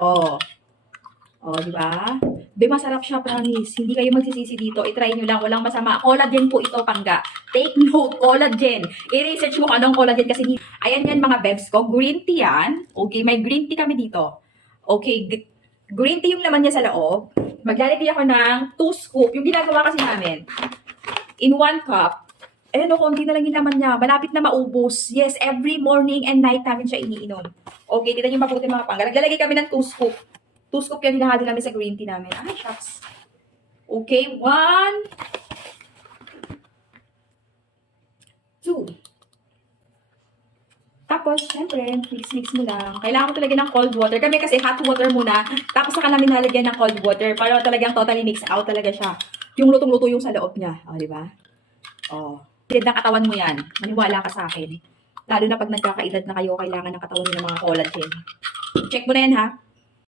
Oh. Oh, di ba? Be, masarap siya, promise. Hindi kayo magsisisi dito. I-try nyo lang. Walang masama. Collagen po ito, pangga. Take note, collagen. I-research mo kung anong collagen kasi ayan yan mga bebs ko. Green tea yan. Okay, may green tea kami dito. Okay, green tea yung laman niya sa loob. Maglalagay ako ng 2 scoop. Yung ginagawa kasi namin, in 1 cup, ano, konti na lang yung laman niya. Malapit na maubos. Yes, every morning and night namin siya iniinom. Okay, tignan niyo mabuti mga pangga. Naglalagay kami ng 2 scoop. 2 scoop yan hinahalo namin sa green tea namin. Ay, shucks. Okay, 1, 2. Tapos, syempre, mix-mix mo lang. Kailangan ko talaga ng cold water. Kami kasi hot water muna. Tapos saka namin nalagyan ng cold water para talagang totally mix out talaga siya. Yung lutong-luto yung sa loob niya. O, di ba? O. Edad ng katawan mo yan. Maniwala ka sa akin. Lalo na pag nagkakaedad na kayo, kailangan ng katawan niyo ng mga collagen. Check mo na yan, ha?